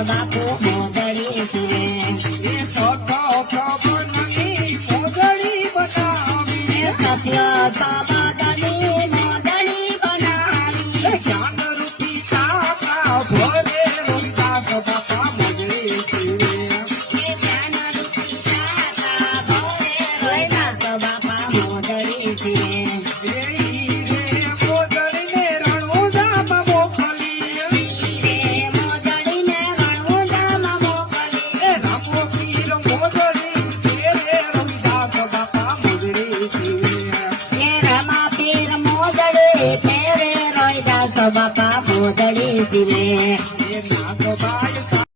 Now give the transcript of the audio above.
બાપુ મોદડી છે એ સઠ મોદડી બનાવી સત્ય બાબાની મોદડી બનાવી જ્ઞાન રૂપી કાકા ભોલે રોહિદાસ બાપા મોદડી છે જ્ઞાન રૂપી કાકા ભોલે રોહિદાસ બાપા મોદડી છે બાપા મોદડી